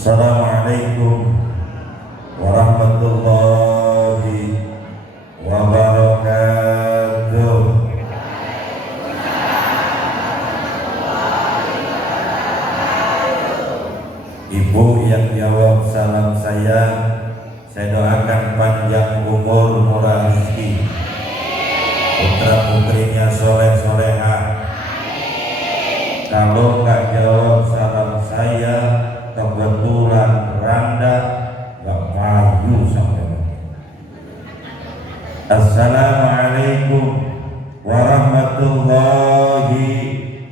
Assalamualaikum warahmatullahi wabarakatuh. Ibu yang jawab salam saya doakan panjang umur, murah rezeki, putra putrinya soleh solehah. Kalau nggak jawab salam saya, kebetulan randa, nggak payu sampai. Assalamualaikum warahmatullahi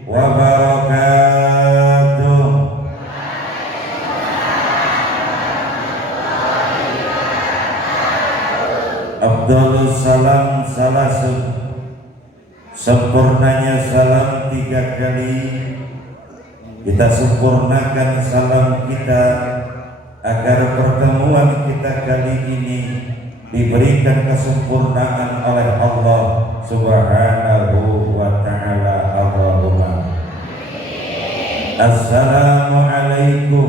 wabarakatuh. Abdul salam salah sempurnanya salam 3 kali. Kita sempurnakan salam kita agar pertemuan kita kali ini diberikan kesempurnaan oleh Allah Subhanahu wa ta'ala. Allahumma Assalamualaikum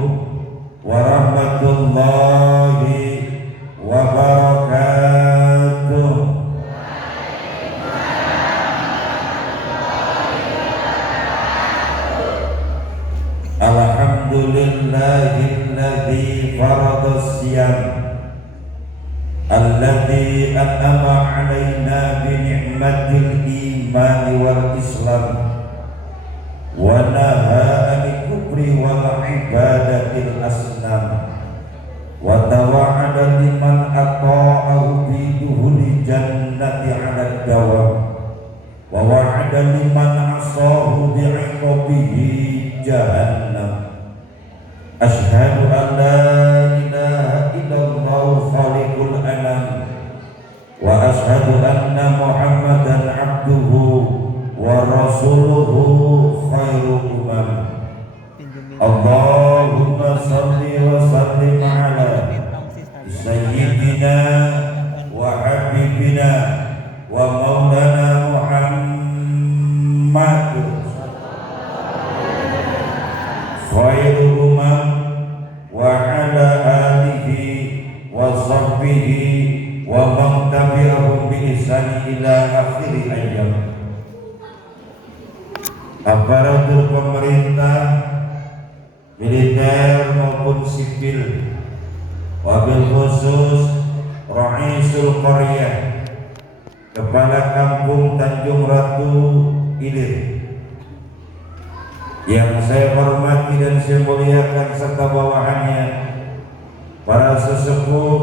warahmatullahi wabarakatuh. Alhamdulillahilladzi faradhas siyam alladzi an'ama 'alaina bi ni'matil iman wal islam wa nahaa 'anil kufri wal ibadatil asnam wa tawa'ada liman ata'ahu bi duhuli jannati 'ala dawam wa wa'ada liman asahu bi 'iqabihi jahannam. Asyhadu an la ilaha illallah khaliqul anam wa asyhadu anna Muhammadan abduhu wa rasuluhu khairul umam. Allahumma salli wa sallim ala sayyidina wa habibina wa maulana Muhammad khairul umam wa ala alihi wa sahbihi wa man tabi'ahum bi ihsan ila akhir ayyam. Aparatur pemerintah, militer maupun sipil, wabil khusus Ra'isul Qaryah, Kepala Kampung Tanjung Ratu Ilir, yang saya hormati dan saya muliakan serta bawahannya, para sesepuh,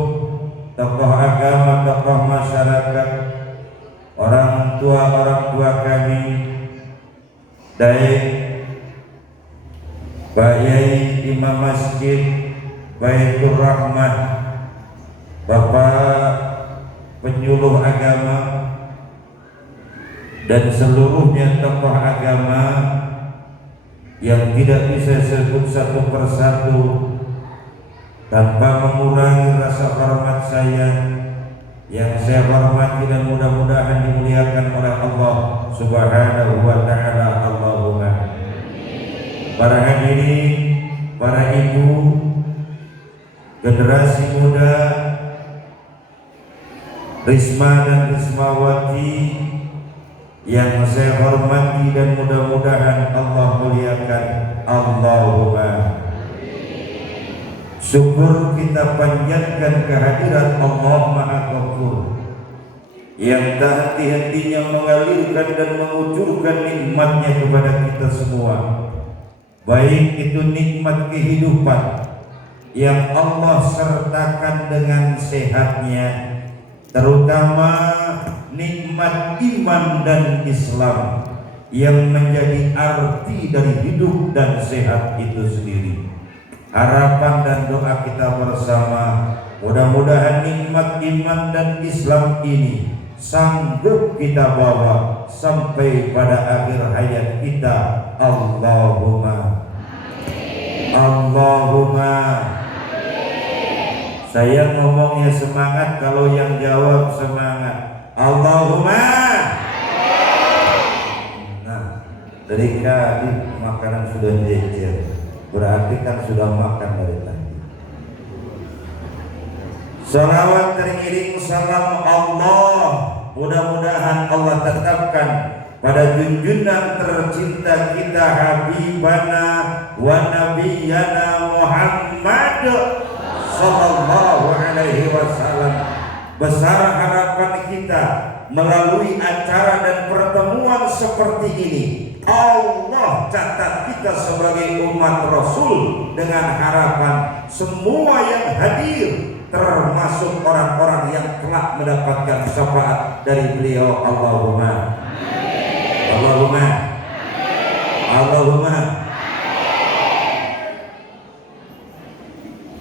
tokoh agama, tokoh masyarakat, orang tua kami, Daik, Pak Yai Imam Masjid Baitur Rahmah, Bapak penyuluh agama, dan seluruhnya tokoh agama yang tidak bisa sebut satu persatu tanpa mengurangi rasa hormat saya, yang saya hormati dan mudah-mudahan dimuliakan oleh Allah Subhanahu wa ta'ala. Allahumma. Para hadirin, para ibu, generasi muda, Risma dan Rismawati yang saya hormati dan mudah-mudahan Allah muliakan. Allahumma. Syukur kita panjatkan kehadirat Allah Maha Ghafur yang tak henti-hentinya mengalirkan dan mengucurkan nikmatnya kepada kita semua, baik itu nikmat kehidupan yang Allah sertakan dengan sehatnya, terutama nikmat iman dan Islam yang menjadi arti dari hidup dan sehat itu sendiri. Harapan dan doa kita bersama, mudah-mudahan nikmat iman dan Islam ini sanggup kita bawa sampai pada akhir hayat kita. Allahumma. Allahumma. Saya ngomongnya semangat, kalau yang jawab semangat. Allahumma. Nah, dari tadi makanan sudah jejer, berarti kan sudah makan dari tadi. Salawat teriring salam Allah mudah-mudahan Allah tetapkan pada junjungan tercinta kita Habibana wa Nabiyana Muhammad sallallahu alaihi wasallam. Besar harapan kita melalui acara dan pertemuan seperti ini, Allah catat kita sebagai umat Rasul dengan harapan semua yang hadir termasuk orang-orang yang telah mendapatkan syafaat dari beliau. Allahumma Allahumma Allahumma.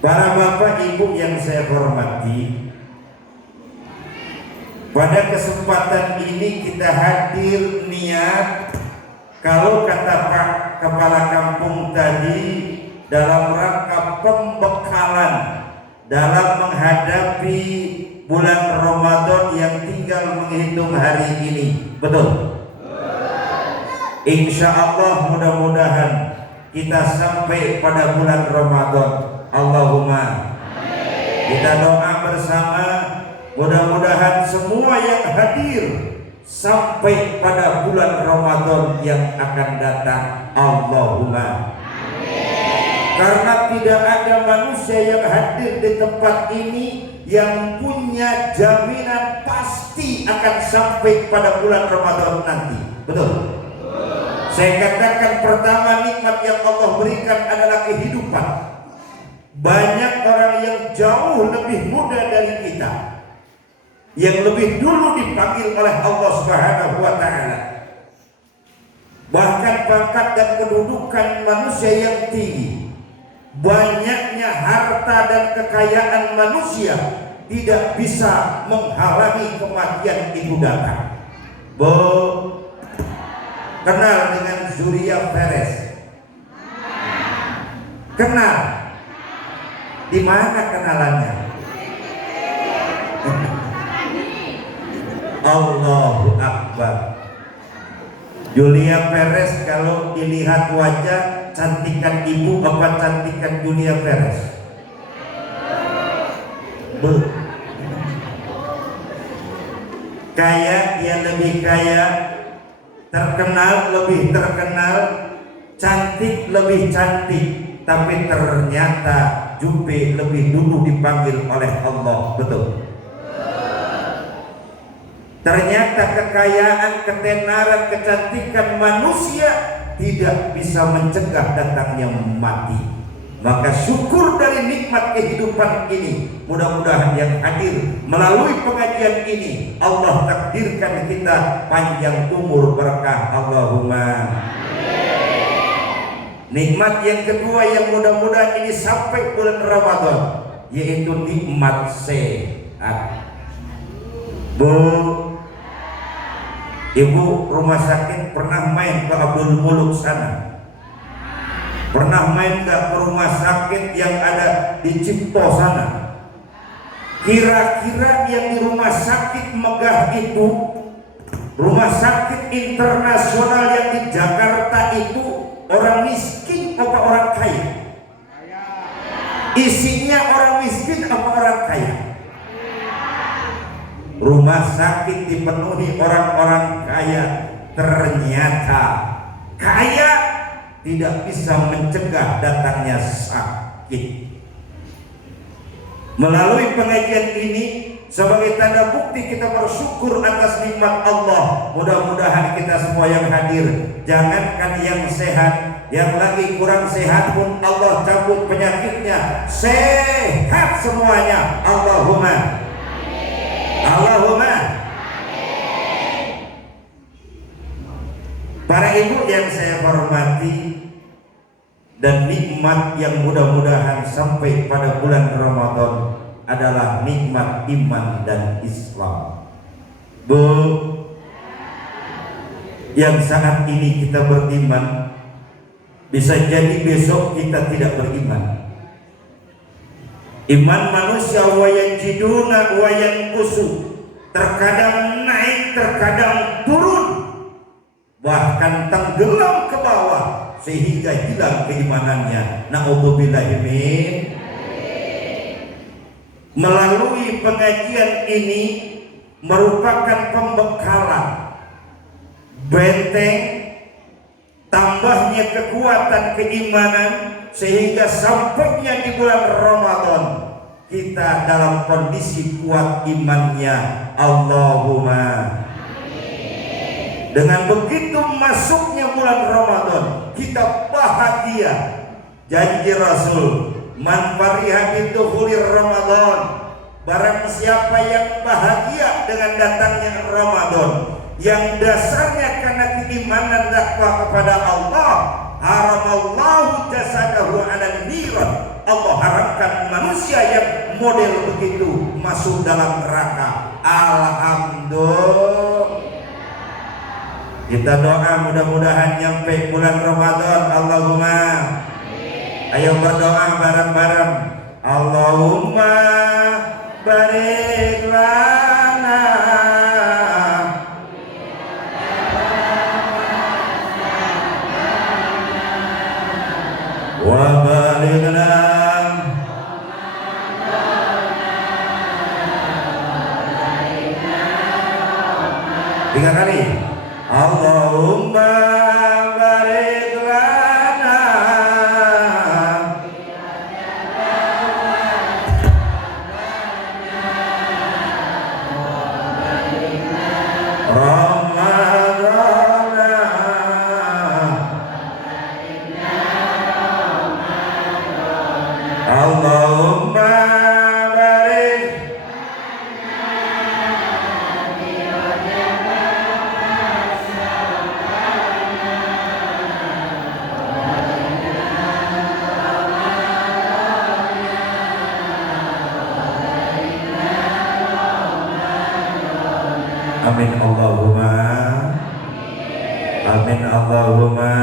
Para bapak ibu yang saya hormati, pada kesempatan ini kita hadir niat, kalau kata Pak Kepala Kampung tadi, dalam rangka pembekalan dalam menghadapi bulan Ramadan yang tinggal menghitung hari ini. Betul? Insya Allah mudah-mudahan kita sampai pada bulan Ramadan. Allahumma. Kita doa bersama, mudah-mudahan semua yang hadir sampai pada bulan Ramadan yang akan datang. Allahumma. Karena tidak ada manusia yang hadir di tempat ini yang punya jaminan pasti akan sampai pada bulan Ramadan nanti. Betul? Saya katakan pertama, nikmat yang Allah berikan adalah kehidupan. Banyak orang yang jauh lebih muda dari kita, yang lebih dulu dipanggil oleh Allah Subhanahu wa Ta'ala. Bahkan pangkat dan kedudukan manusia yang tinggi, banyaknya harta dan kekayaan manusia tidak bisa menghalangi kematian itu datang. Kenal dengan Zuria Perez? Kenal? Di mana kenalannya? Allahu Akbar. Julia Perez kalau dilihat wajah, cantikan ibu apa cantikan Julia Perez? Kaya, dia lebih kaya, terkenal lebih terkenal, cantik lebih cantik, tapi ternyata Jupe lebih dulu dipanggil oleh Allah. Betul? Ternyata kekayaan, ketenaran, kecantikan manusia tidak bisa mencegah datangnya mati. Maka syukur dari nikmat kehidupan ini, mudah-mudahan yang hadir melalui pengajian ini Allah takdirkan kita panjang umur berkah. Allahumma. Nikmat yang kedua yang mudah-mudahan ini sampai bulan Ramadan, yaitu nikmat sehat. Bu, ibu rumah sakit pernah main ke Abdul Muluk sana? Pernah main ke rumah sakit yang ada di Cipto sana? Kira-kira yang di rumah sakit megah itu, rumah sakit internasional yang di Jakarta itu, orang miskin apa orang kaya? Isinya orang miskin apa orang kaya? Rumah sakit dipenuhi orang-orang kaya. Ternyata kaya tidak bisa mencegah datangnya sakit. Melalui pengajian ini sebagai tanda bukti kita bersyukur atas nikmat Allah. Mudah-mudahan kita semua yang hadir, jangankan yang sehat, yang lagi kurang sehat pun Allah cabut penyakitnya, sehat semuanya. Allahumma. Allahumma. Para ibu yang saya hormati, dan nikmat yang mudah-mudahan sampai pada bulan Ramadan adalah nikmat iman dan Islam. Bu, yang saat ini kita beriman, bisa jadi besok kita tidak beriman. Iman manusia wayanjiduna wayanqusu, terkadang naik, terkadang turun, bahkan tenggelam ke bawah sehingga hilang keimanannya. Na'udzubillahi min. melalui pengajian ini merupakan pembekalan benteng tambahnya kekuatan keimanan sehingga sampainya di bulan Ramadan kita dalam kondisi kuat imannya. Allahumma amin. Dengan begitu masuknya bulan Ramadan kita bahagia. Janji Rasul, man fariha bidukhuli Ramadan, barang siapa yang bahagia dengan datangnya Ramadan yang dasarnya karena keimanan takwa kepada Allah, haramallahu jasadahu 'alan niran, Allah haramkan manusia yang model begitu masuk dalam neraka. Alhamdulillah. Kita doa mudah-mudahan nyampe bulan Ramadan. Allahumma. Ayo berdoa bareng-bareng. Allahumma barik lana wa balighna. Tiga kali. Allahumma barik lana Allahumma barik. Amin Allahumma. Amin Allahumma.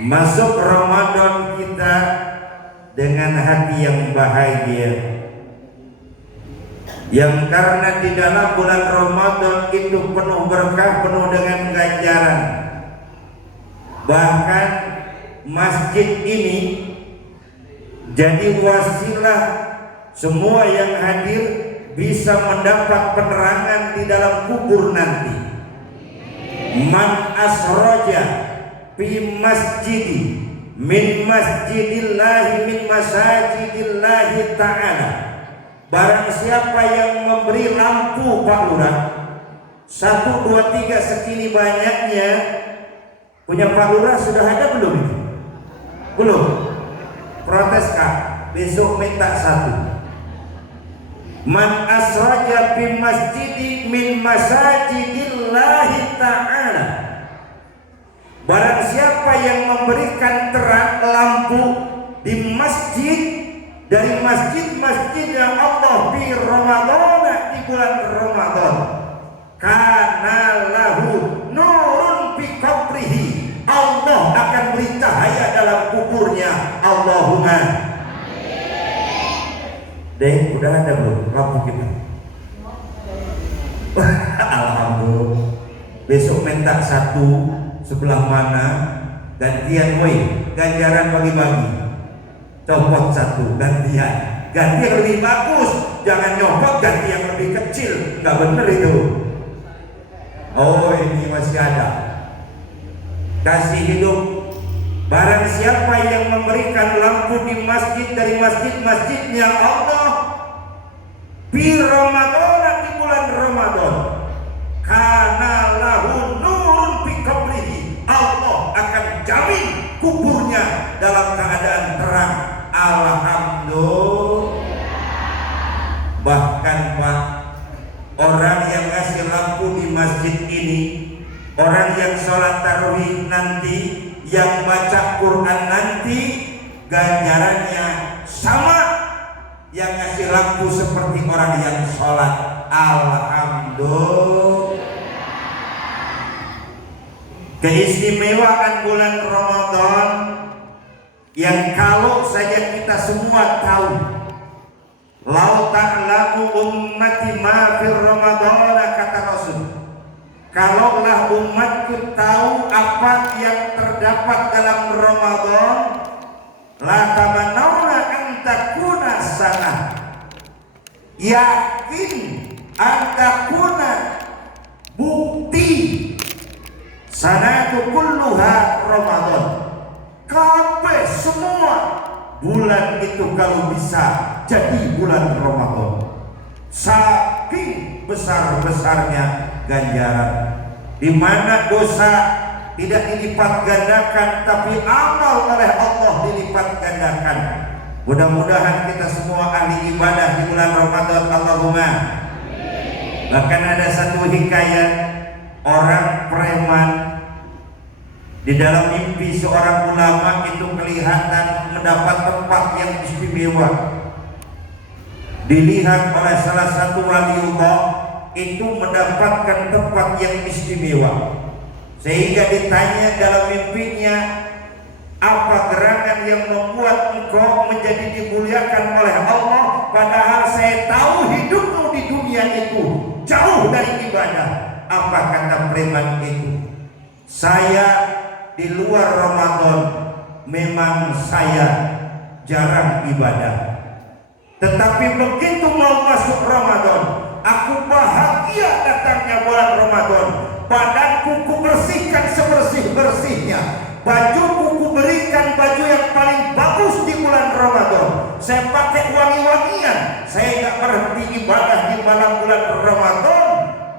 Masuk Ramadan kita dengan hati yang bahagia, yang karena di dalam bulan Ramadan itu penuh berkah, penuh dengan ganjaran. Bahkan masjid ini jadi wasilah semua yang hadir bisa mendapat penerangan di dalam kubur nanti. Man asroja fi masjidi min masjidillahi min masajidillahi ta'ala, barang siapa yang memberi lampu Pak Lurah 1, 2, 3 segini banyaknya, punya Pak Lurah sudah ada belum itu? Belum. Protes Kak, besok minta 1. Man asraja fi masjidi min masajidillahi ta'ala, barang siapa yang memberikan terang lampu di masjid dari masjid-masjid yang Allah fi Ramadan, di bulan Ramadan, kana lahu nurun fi qabrihi, Allah akan beri cahaya dalam kuburnya. Allahumma. Deh, udah ada belum lampu kita? Alhamdulillah. Besok minta 1 sebelah mana, gantian woi, ganjaran bagi-bagi. Copot 1 gantian, ganti yang lebih bagus, jangan nyopot ganti yang lebih kecil, nggak bener itu. Oh ini masih ada. Kasih hidup. Barang siapa yang memberikan lampu di masjid dari masjid-masjidnya Allah di Ramadan, di bulan Ramadan, kana lahu nurun fi qabrihi, Allah akan jamin kuburnya dalam keadaan terang. Alhamdulillah. Bahkan Pak, orang yang ngasih lampu di masjid ini, orang yang sholat tarawih nanti, yang baca Quran nanti, ganjarannya sama yang ngasih lampu seperti orang yang sholat. Alhamdulillah. Keistimewaan bulan Ramadan yang kalau saja kita semua tahu, lau ta'lamu ummati ma fir Ramadan, kata Rasul, kalaulah umatku tahu apa yang terdapat dalam Ramadan, la tamanawna an takuna yakin antakuna bukti sanatu kulluha Ramadan, kabeh semua bulan itu kalau bisa jadi bulan Ramadan. Saking besar-besarnya ganjaran, di mana dosa tidak dilipat gandakan, tapi amal oleh Allah dilipat gandakan. Mudah-mudahan kita semua ahli ibadah di bulan Ramadan. Allahumma. Bahkan ada satu hikayat orang preman di dalam mimpi seorang ulama itu kelihatan mendapat tempat yang istimewa. Dilihat oleh salah satu waliullah itu mendapatkan tempat yang istimewa, sehingga ditanya dalam mimpinya, apa gerangan yang membuat engkau menjadi dimuliakan oleh Allah, padahal saya tahu hidupmu di dunia itu jauh dari ibadah. Apa kata preman itu? Saya di luar Ramadan memang saya jarang ibadah, tetapi begitu mau masuk Ramadan, aku bahagia datangnya bulan Ramadan. Badanku kubersihkan sebersih-bersihnya, bajuku kuberikan baju yang paling bagus di bulan Ramadan. Saya pakai wangi-wangian, saya tidak berhenti ibadah di malam bulan Ramadan,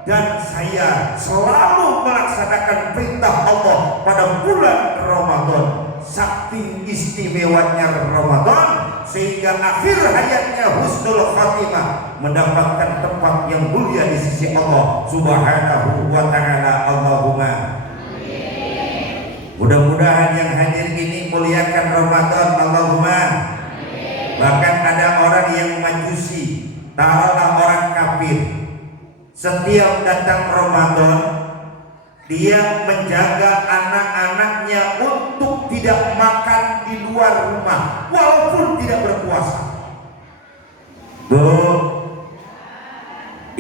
dan saya selalu melaksanakan perintah Allah pada bulan Ramadan. Saking istimewanya Ramadan, sehingga akhir hayatnya husnul khatimah, mendapatkan tempat yang mulia di sisi Allah Subhanahu wa ta'ala. Allahumma. Mudah-mudahan yang hadir ini muliakan Ramadan. Allahumma. Bahkan ada orang yang majusi, taruhlah orang kafir, setiap datang Ramadan dia menjaga anak-anaknya untuk tidak makan di luar rumah walaupun tidak berpuasa.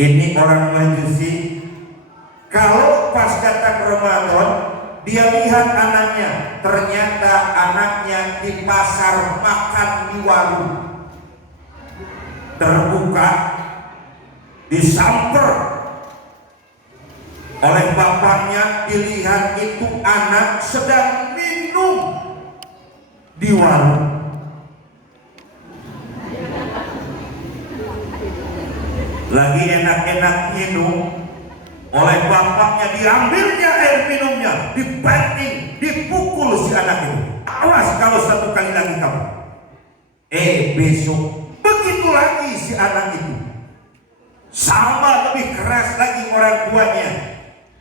Ini orang majusi. Kalau pas datang Ramadan dia lihat anaknya, ternyata anaknya di pasar makan di warung, terbuka, disamper oleh bapaknya, dilihat itu anak sedang minum di warung. Lagi enak-enak minum, oleh bapaknya diambilnya air minumnya, dibanting, dipukul si anak itu. Awas kalau satu kali lagi kamu. Besok begitu lagi si anak itu, sama lebih keras lagi orang tuanya.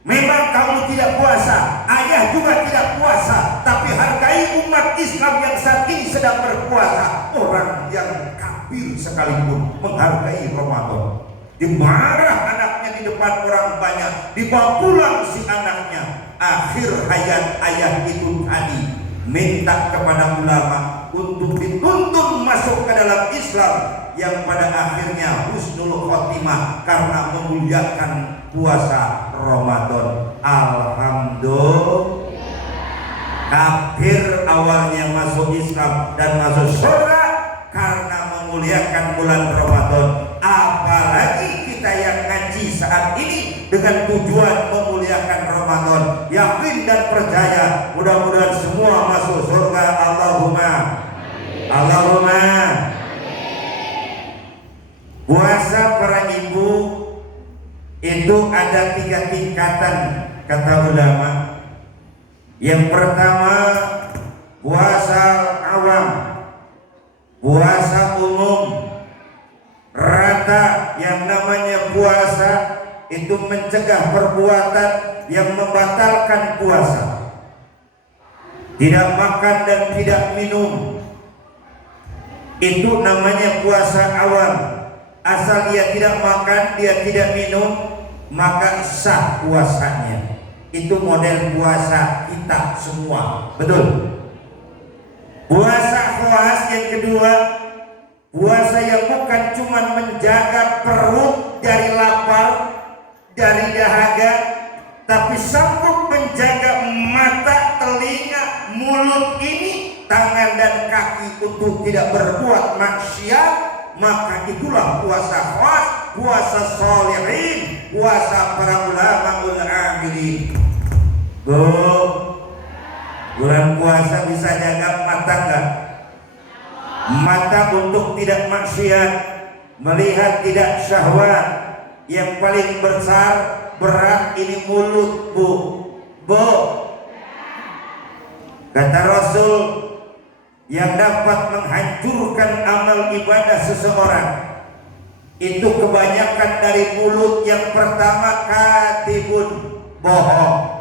Memang kamu tidak puasa, ayah juga tidak puasa, tapi hargai umat Islam yang saat ini sedang berpuasa. Orang yang kafir sekalipun menghargai Ramadan. Dimarah anaknya di depan orang banyak, dibawa pulang si anaknya. Akhir hayat ayah itu tadi minta kepada ulama untuk dituntun masuk ke dalam Islam, yang pada akhirnya husnul khotimah karena memuliakan puasa Ramadan. Alhamdulillah. Kafir awalnya masuk Islam dan masuk surga karena memuliakan bulan Ramadan. Apalagi kita yang ngaji saat ini dengan tujuan memuliakan Ramadan. Yakin dan percaya mudah-mudahan semua masuk surga. Allahumma. Allahumma. Puasa para ibu itu ada 3 tingkatan kata ulama. Yang pertama puasa awam, puasa umum, rata. Yang namanya puasa itu mencegah perbuatan yang membatalkan puasa. Tidak makan dan tidak minum, itu namanya puasa awam. Asal dia tidak makan, dia tidak minum, maka sah puasanya. Itu model puasa kita semua, betul. Puasa khas yang kedua, puasa yang bukan cuma menjaga perut dari lapar, dari dahaga, tapi sanggup menjaga mata, telinga, mulut ini, tangan dan kaki untuk tidak berbuat maksiat. maka itulah puasa khas, puasa sholihin, puasa para ulama amilin. Bu, bulan puasa bisa jaga mata enggak? Mata untuk tidak maksiat, melihat tidak syahwat. Yang paling besar berat ini mulut, Bu. Kata Rasul, yang dapat menghancurkan amal ibadah seseorang itu kebanyakan dari mulut. Yang pertama katibun, bohong.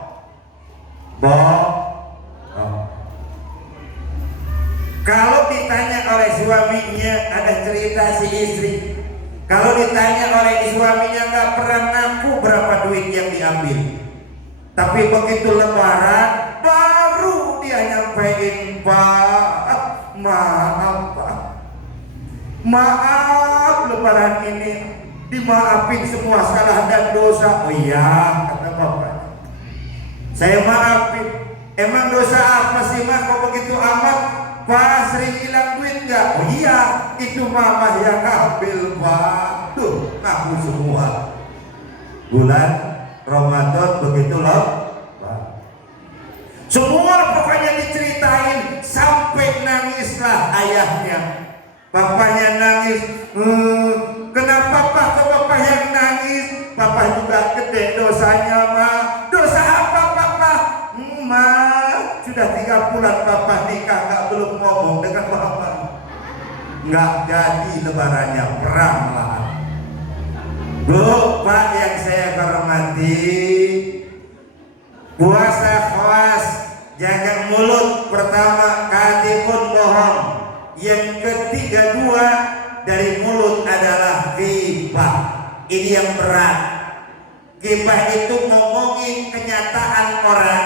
Kalau ditanya oleh suaminya, ada cerita si istri, kalau ditanya oleh suaminya nggak pernah ngaku berapa duit yang diambil, tapi begitu lebaran baru dia nyampein, Pak, maaf lebaran ini dimaafin semua salah dan dosa. Oh iya, kata bapak, saya maafin. Emang dosa apa sih Mas kok begitu amat? Pak, sering hilang duit nggak? Oh iya, itu mama yang ngambil, Pak. Tuh, ngaku semua. Bulan Ramadan begitu loh, Pak. Semua pokoknya diceritain sampai nangislah ayahnya. Bapaknya nangis. Kenapa Pak? Kok Bapak yang nangis? Bapak juga gede dosanya, Ma. Dosa apa Papa? Ma, sudah 3 bulan Bapak nikah nggak belum ngomong dengan Bapak. Nggak jadi lebarannya, perang lah. Bu, Pak yang saya hormati, puasa khas, jaga mulut. Pertama, katibun, bohong. Yang ketiga, 2 dari mulut adalah ghibah. Ini yang berat. Ghibah itu ngomongin kenyataan orang,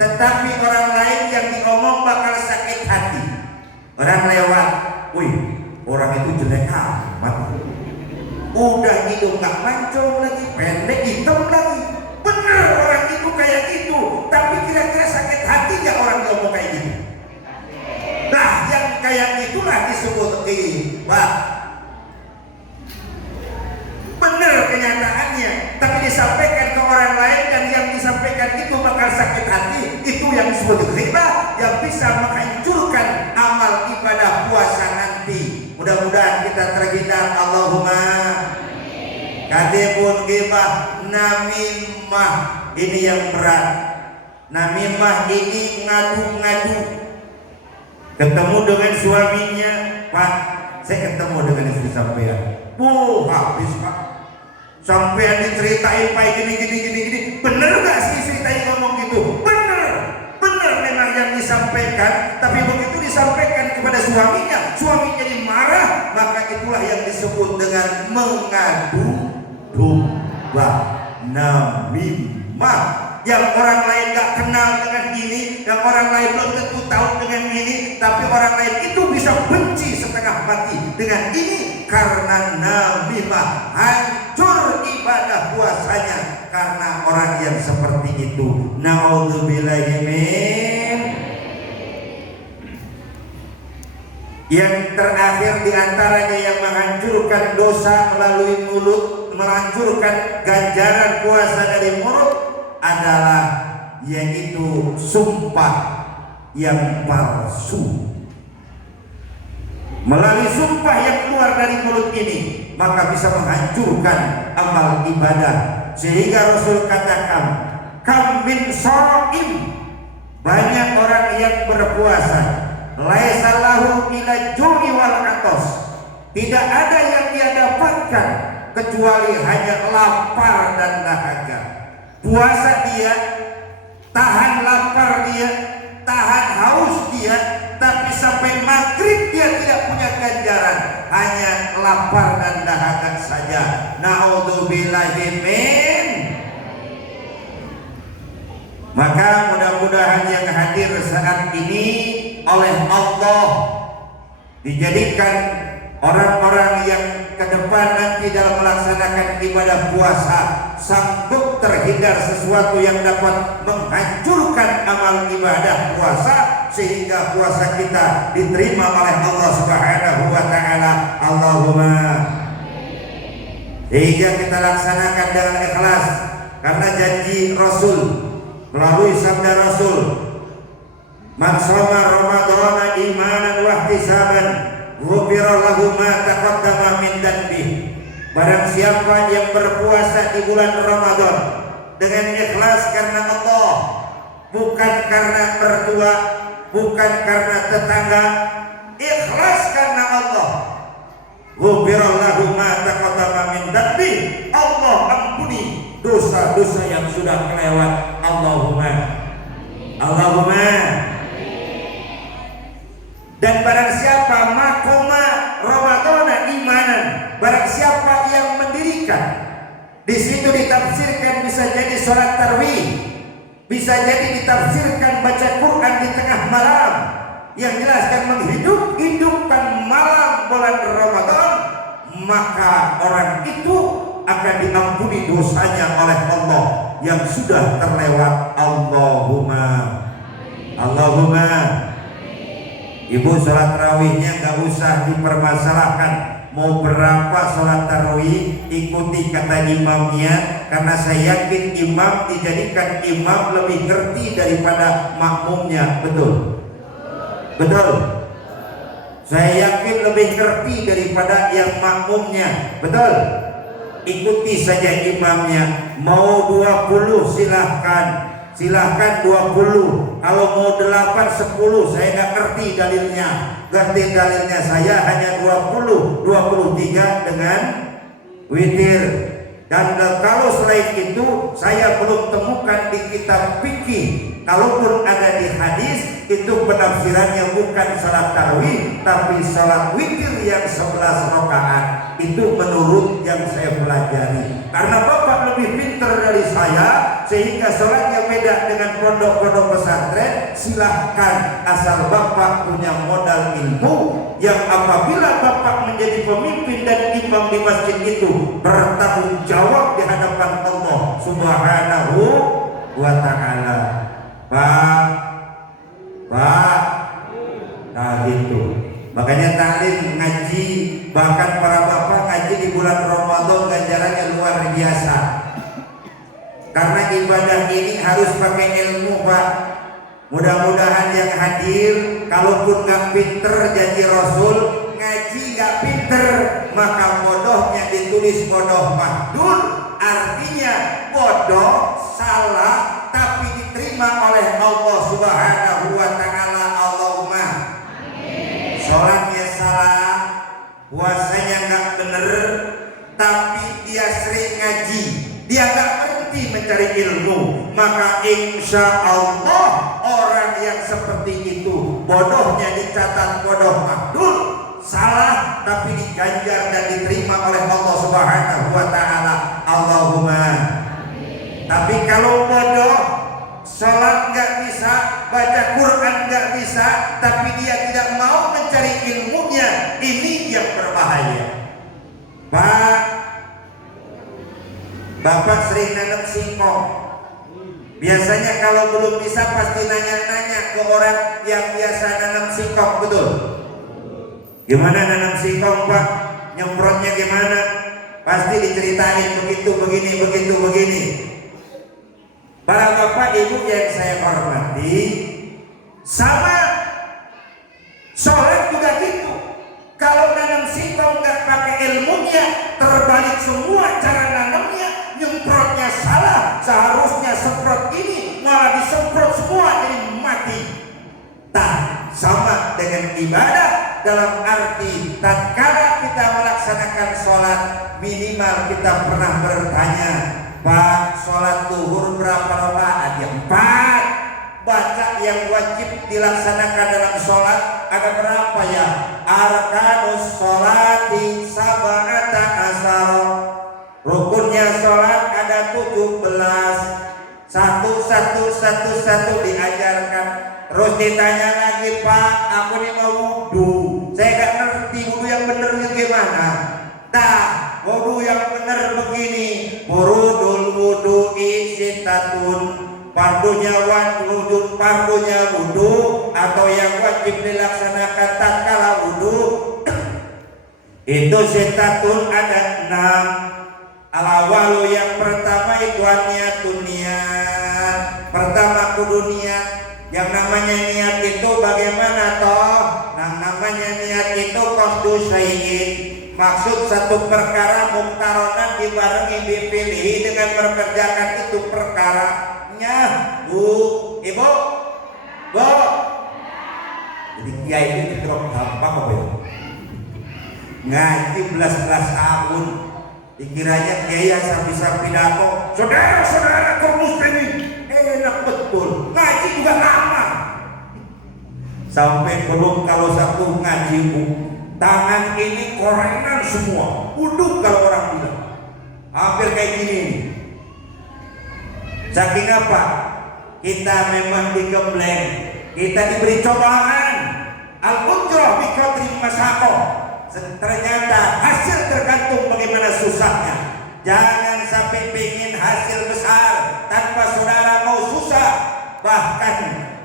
tetapi orang lain yang diomong bakal sakit hati. Orang lewat, wih, orang itu jelek amat. Udah hidung gak mancung lagi, pendek hitam lagi. Bener orang itu kayak gitu, tapi kira-kira sakit hati gak orang ngomong kayak gitu? Nah, yang kayak itulah disebut ghibah. Bener kenyataannya, tapi disampaikan ke orang lain dan yang disampaikan itu bakal sakit hati. Itu yang disebut ghibah, yang bisa menghancurkan amal ibadah puasa nanti. Mudah-mudahan kita terhindar. Allahumma. Kadibun ghibah, namimah, ini yang berat. Namimah ini ngadu-ngadu. Ketemu dengan suaminya, Pak, saya ketemu dengan istri sampean. Bu, habis Pak. Sampean diceritain Pak gini. Bener gak sih istri tadi ngomong gitu? Bener memang yang disampaikan. Tapi begitu disampaikan kepada suaminya, suami jadi marah. Maka itulah yang disebut dengan mengadu domba, namimah. Yang orang lain gak kenal dengan ini, yang orang lain belum tentu tahu dengan ini, tapi orang lain itu bisa benci setengah mati dengan ini karena namimah. Hancur ibadah puasanya karena orang yang seperti itu. Na'udzubillahi min. Yang terakhir diantaranya yang menghancurkan dosa melalui mulut, menghancurkan ganjaran puasa dari mulut adalah yaitu sumpah yang palsu. Melalui sumpah yang keluar dari mulut ini maka bisa menghancurkan amal ibadah. Sehingga Rasul katakan, kam min shaim, banyak orang yang berpuasa, laisa lahu ila jumi wal atos, tidak ada yang dia dapatkan kecuali hanya lapar dan dahaga. Puasa dia, tahan lapar dia, tahan haus dia, tapi sampai maghrib dia tidak punya ganjaran, hanya lapar dan dahaga saja. Na'udzubillahi min. Maka mudah-mudahan yang hadir saat ini oleh Allah dijadikan orang-orang yang ke depan nanti dalam melaksanakan ibadah puasa sanggup terhindar sesuatu yang dapat menghancurkan amal ibadah puasa, sehingga puasa kita diterima oleh Allah Subhanahu wa taala. Allahumma. Sehingga kita laksanakan dengan ikhlas karena janji Rasul melalui sabda Rasul, man shoma ramadhana imanan wa ihtisaban ghufira lahu ma taqaddama min dhanbihi. Barang siapa yang berpuasa di bulan Ramadan dengan ikhlas karena Allah, bukan karena mertua, bukan karena tetangga, ikhlas karena Allah, ghufira lahu ma taqaddama min dhanbihi, Allah ampuni dosa-dosa yang sudah kelewat. Allahumma. Allahumma. Dan barang siapa makoma Ramadhana imanan, barang siapa yang mendirikan, di situ ditafsirkan bisa jadi sholat tarawih, bisa jadi ditafsirkan baca Quran di tengah malam, yang jelaskan menghidupkan malam bulan Ramadan, maka orang itu akan diampuni dosanya oleh Allah yang sudah terlewat. Allahumma. Allahumma. Ibu sholat tarawihnya gak usah dipermasalahkan, mau berapa sholat tarawih, ikuti kata imamnya, karena saya yakin imam dijadikan imam lebih ngerti daripada makmumnya. Betul? Betul? Saya yakin lebih ngerti daripada yang makmumnya. Betul? Ikuti saja imamnya. Mau 20 silahkan, silahkan 20. Kalau mau 8, 10 saya nggak ngerti dalilnya. Ngerti dalilnya saya hanya 20, 23 dengan witir. Dan kalau selain itu saya belum temukan di kitab fikih. Kalaupun ada di hadis, itu penafsirannya bukan salat tarawih tapi salat witir yang 11 rakaat. Itu menurut yang saya pelajari. Karena Bapak lebih pintar dari saya sehingga sholatnya beda dengan pondok-pondok pesantren, silahkan, asal Bapak punya modal ilmu yang apabila Bapak menjadi pemimpin dan imam di masjid itu bertanggung jawab di hadapan Allah Subhanahu wa ta'ala. Pak, nah gitu. Makanya taklim, ngaji, bahkan para bapak ngaji di bulan Ramadan ganjarannya luar biasa. Karena ibadah ini harus pakai ilmu, Pak. Mudah-mudahan yang hadir, kalaupun gak pinter janji Rasul, ngaji gak pinter, maka bodohnya ditulis bodoh mahdud, artinya bodoh, salah, tapi diterima oleh Allah Subhanahu wa ta'ala. Allahumma. Sholatnya salah, puasanya gak bener, tapi dia sering ngaji, dia gak berhenti mencari ilmu, maka insya Allah orang yang seperti itu bodohnya dicatat bodoh mahdud, salah tapi diganjar dan diterima oleh Allah Subhanahu wa ta'ala. Allahumma. Tapi kalau bodoh, sholat gak bisa, baca Quran gak bisa, tapi dia tidak mau mencari ilmunya, ini yang berbahaya. Pak, Bapak sering nanam singkong. Biasanya kalau belum bisa pasti nanya-nanya ke orang yang biasa nanam singkong, betul? Gimana nanam singkong, Pak? Nyemprotnya gimana? Pasti diceritain begitu, begini, begitu, begini. Para bapak ibu yang saya hormati, sama sholat juga gitu. Kalau nanam singkong nggak pakai ilmunya, terbalik semua cara nanamnya, nyemprotnya salah. Seharusnya semprot ini malah disemprot semua, jadi mati. Tak sama dengan ibadah, dalam arti tatkala kita melaksanakan sholat, minimal kita pernah bertanya, Pak, sholat zuhur berapa rakaat? Ya 4. Baca yang wajib dilaksanakan dalam sholat ada berapa ya? Arkanus sholati sab'ata asyara. Rukunnya sholat ada 17. Satu diajarkan. Terus ditanya lagi, Pak, aku ini mau wudhu, saya gak ngerti wudhu yang benernya gimana. Nah, wudhu yang benar begini, burudul wudu'i fardunya wudu atau yang wajib dilaksanakan tatkala wudu itu sitatun ada 6. Al-awalu yang pertama itu niatun niat. Pertama kudu niat. Yang namanya niat itu bagaimana toh? Namanya niat itu qasdu syai'in. Maksud satu perkara muktaronan dibarengi dipilih dengan mengerjakan itu perkaranya. Bu, ibu, bu. Jadi kiai ini terlalu gampang apa ya? Ngaji belas-belas tahun. Dikiranya kiai asal bisa pidato. Saudara-saudara kaum muslimin, enak betul. Ngaji juga lama. Sampai belum kalau satu ngaji tangan ini korenan semua. Uduk kalau orang bilang. Hampir kayak gini. Saking apa? Kita memang digembleng. Kita diberi cobaan. Al-ujrah bi qadri masaqah. Ternyata hasil tergantung bagaimana susahnya. Jangan sampai pengen hasil besar tanpa saudara mau susah. Bahkan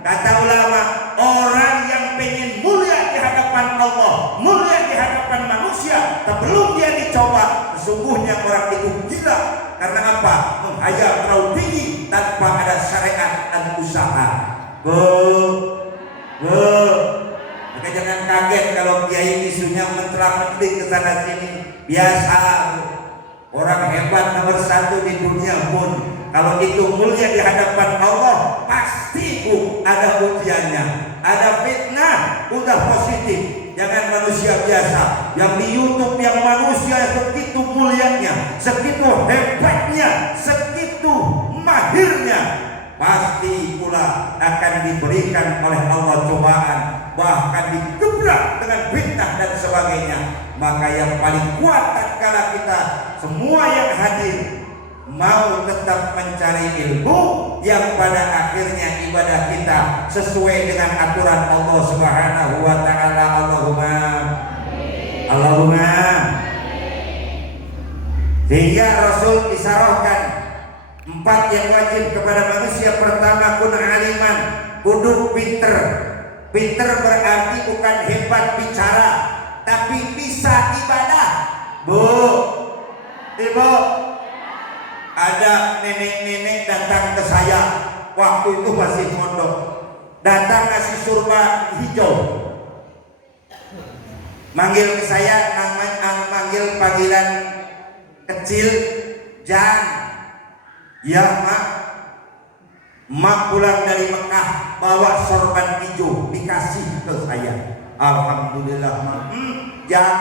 kata ulama, orang yang pengen mulia di hadapan Allah, mulia di hadapan manusia, sebelum dia dicoba, sesungguhnya orang itu gila. Karena apa? Menghayal terlalu tinggi tanpa ada syariat dan usaha. Maka jangan kaget kalau kiai isunya mentera-menteri ke sana sini. Biasa. Orang hebat nomor 1 di dunia pun kalau itu mulia di hadapan Allah pasti ada ujiannya, ada fitnah, udah positif. Jangan manusia biasa yang di YouTube yang manusia segitu mulianya, segitu hebatnya, segitu mahirnya, pasti pula akan diberikan oleh Allah cobaan, bahkan digebrak dengan fitnah dan sebagainya. Maka yang paling kuat tatkala kita semua yang hadir mau tetap mencari ilmu yang pada akhirnya ibadah kita sesuai dengan aturan Allah Subhanahu wa taala. Allahumma. Sehingga Rasul isyaratkan 4 yang wajib kepada manusia. Pertama, kun aliman, kudu pinter. Pinter berarti bukan hebat bicara, tapi bisa ibadah. Bu, ibu, ada nenek-nenek datang ke saya waktu itu masih mondok, datang ngasih surba hijau, manggil ke saya, manggil panggilan kecil, Jan. Ya mak pulang dari Mekah bawa sorban hijau dikasih ke saya. Alhamdulillah mak. Jan,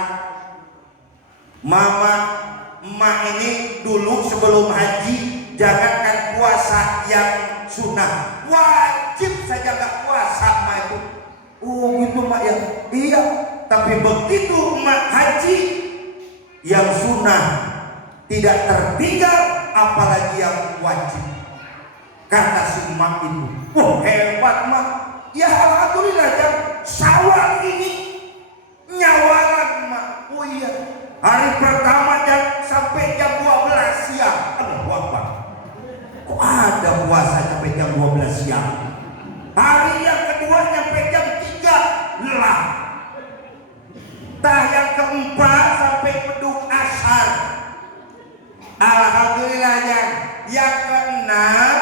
mama emak ini dulu sebelum haji jangankan puasa yang sunnah, wajib saja nggak puasa emak itu. Oh gitu mak ya. Iya, tapi begitu emak haji yang sunnah tidak tertinggal, apalagi yang wajib. Kata si emak itu, wah hebat mak. Ya alhamdulillah jam sawal ini nyawalan mak. Oh iya, hari pertama sampai jam 12 siang. Aduh apa? Kok ada puasa sampai jam 12 siang? Hari yang kedua sampai jam 3 lah. Tah yang keempat sampai beduk asar. Alhamdulillah yang keenam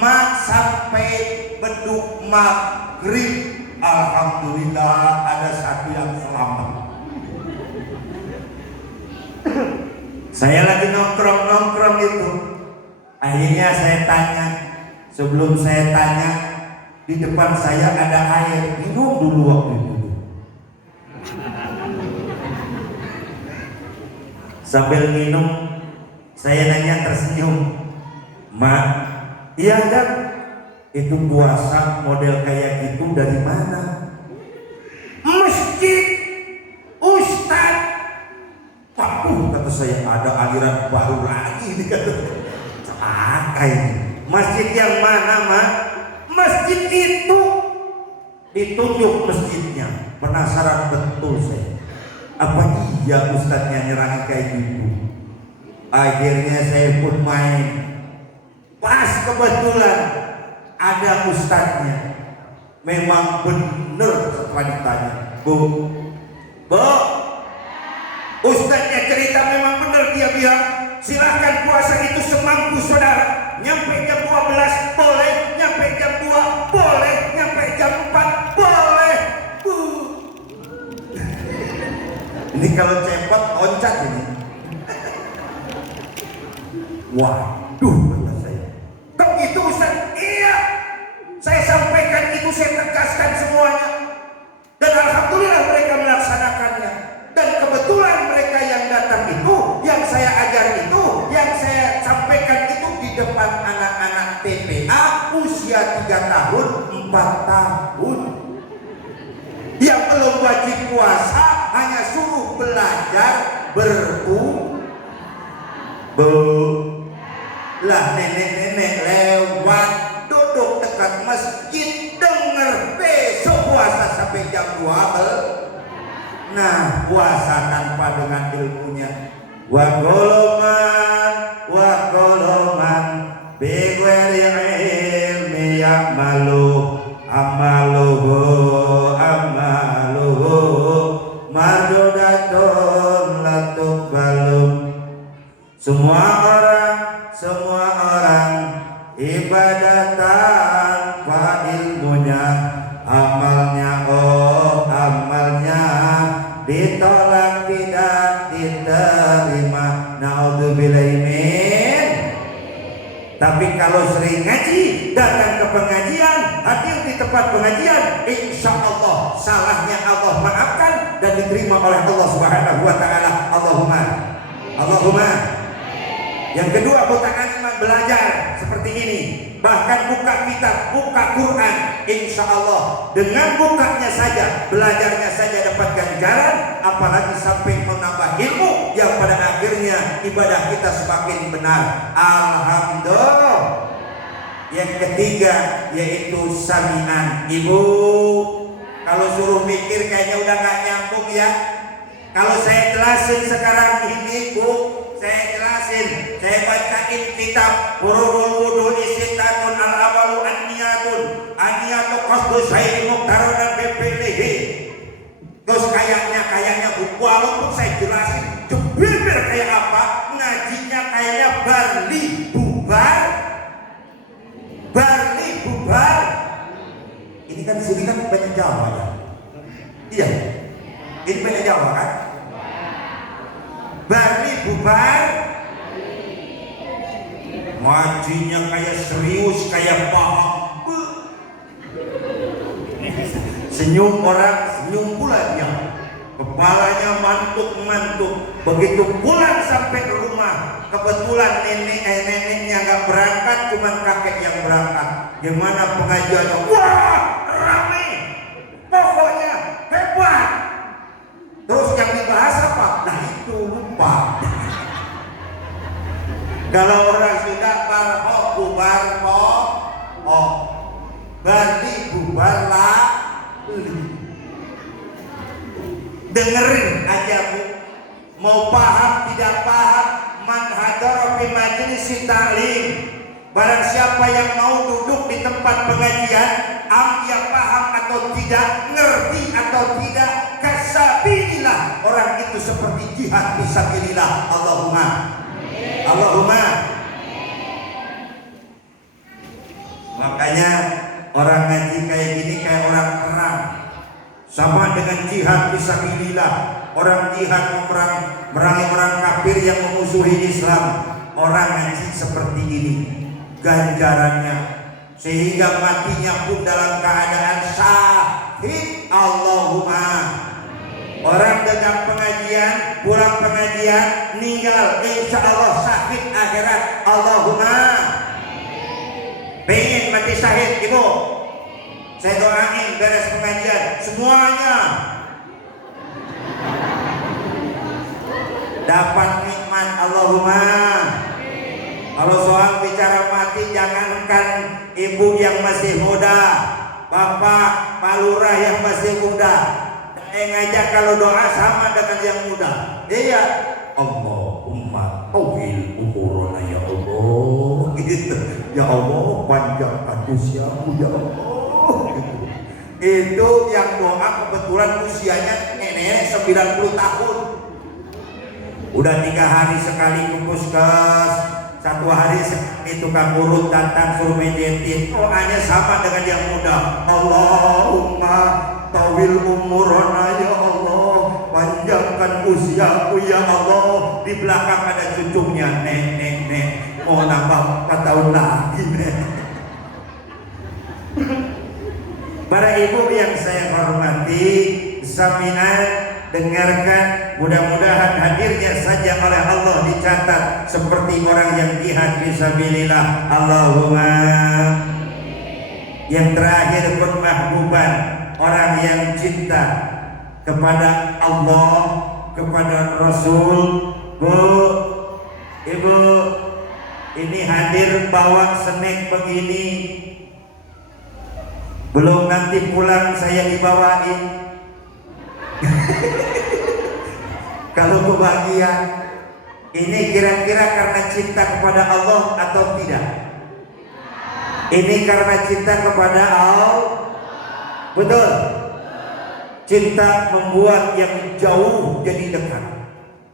mak sampai beduk maghrib. Alhamdulillah ada satu yang selamat. Saya lagi nongkrong itu. Akhirnya saya tanya. Sebelum saya tanya, di depan saya ada air. Minum dulu waktu itu. Sambil minum, saya nanya tersenyum, mak, iya kan? Itu puasa model kayak gitu dari mana? Masjid, Ustaz. Waduh, kata saya, ada aliran baru lagi ini kata. Celaka ini. Masjid yang mana, mak? Masjid itu. Ditunjuk masjidnya. Penasaran betul saya. Apa iya Ustaznya nyerang kayak gitu? Akhirnya saya pun main. Pas kebetulan ada ustadznya. Memang bener setelah ditanya, Bu, ustadznya cerita memang bener, dia bilang silahkan puasa itu semampu saudara. Nyampe jam 12 boleh, nyampe jam 2 boleh, nyampe jam 4 boleh. Ini kalau cepot loncat ini. Waduh, kata saya. Kok gitu Ustaz? Iya. Saya sampaikan itu, saya tegaskan semuanya. Dan alhamdulillah mereka melaksanakannya. Dan kebetulan mereka yang datang itu, yang saya ajar itu, yang saya sampaikan itu di depan anak-anak TPA usia 3 tahun, 4 tahun. Yang belum wajib puasa hanya suruh belajar lah nenek-nenek lewat duduk dekat masjid denger besok puasa sampai jam 12. Nah, puasa tanpa dengan ilmunya. Wa goloman bighairi ilmi ya'malu amaluhu mardudatun la tuqbalu. Semua orang ibadah tanpa ilmunya, amalnya ditolak, tidak diterima. Naudzubillahi min. Tapi kalau sering ngaji, datang ke pengajian, hadir di tempat pengajian, insya Allah salahnya Allah maafkan dan diterima oleh Allah Subhanahu wa Ta'ala. Allahumma. Yang kedua, muta'alliman, belajar seperti ini. Bahkan buka kitab, buka Quran, insya Allah dengan bukanya saja, belajarnya saja dapat ganjaran, apalagi sampai menambah ilmu yang pada akhirnya ibadah kita semakin benar. Alhamdulillah. Yang ketiga yaitu sami'an. Ibu, kalau suruh mikir kayaknya udah gak nyambung ya. Kalau saya jelasin sekarang ini, Bu, saya jelasin, saya bacain kitab Furudul Wudu Isitatun Al-Awalu An-Niyatu Qasdu Syai'i Muqtaron dan BPTH. Terus kayaknya Bu, walaupun saya jelasin jebir kayak apa, ngajinya kayaknya Barli bubar. Ini kan di sini kan banyak Jawa ya. Iya. Ini banyak Jawa kan? Barli bubar. Ngajinya kayak serius, kayak paham. Senyum orang, senyum pula dia. Kepalanya mantuk. Begitu pulang sampai ke rumah, kebetulan neneknya nggak berangkat, cuman kakek yang berangkat. Gimana pengajiannya? Wah, rame. Pokoknya hebat. Terus yang dibahas apa? Nah itu lupa. Kalau orang sudah bubar berarti bubar lah. Dengerin aja Bu, mau paham tidak paham, man hadara fi majlis ta'lim. Barang siapa yang mau duduk di tempat pengajian, dia paham atau tidak, ngerti atau tidak, kasabilillah, orang itu seperti jihad fisabilillah. Allahumma. Makanya orang ngaji kayak gini kayak orang perang, sama dengan jihad fisabilillah. Orang jihad memerangi orang kafir yang memusuhi Islam. Orang ngaji seperti ini ganjarannya, sehingga matinya pun dalam keadaan syahid. Allahumma. Orang datang pengajian, pulang pengajian, meninggal, insya Allah syahid akhirat. Allahumma. Pengen mati syahid Ibu? Saya doain beres pengajian semuanya dapat nikmat. Allahumma. Kalau soal bicara mati, jangankan ibu yang masih muda, bapak, Pak Lurah yang masih muda, ngajak kalau doa sama dengan yang muda. Iya, Allahumma tawil umurana ya Allah, gitu. Ya Allah, panjangkan usiamu ya Allah. Itu yang doa kebetulan usianya nenek 90 tahun. Udah 3 hari sekali ke puskes, 1 hari sekali tukang urut datang suruh menjetin. Doanya sama dengan yang muda. Allahumma tawil umurana ya Allah, panjangkan usiaku ya Allah. Di belakang ada cucunya, nek, mau nambah 4 tahun lagi nek. Para ibu yang saya hormati, sami'an, dengarkan, mudah-mudahan hadirnya saja oleh Allah dicatat seperti orang yang jihad fisabilillah. Allahumma. Yang terakhir pun mahbuban, orang yang cinta kepada Allah, kepada Rasul. Bu, ibu, ini hadir bawa snack begini, belum nanti pulang saya dibawain. Kalau kebahagiaan ini kira-kira karena cinta kepada Allah atau tidak? Ini karena cinta kepada Allah. Betul. Cinta membuat yang jauh jadi dekat,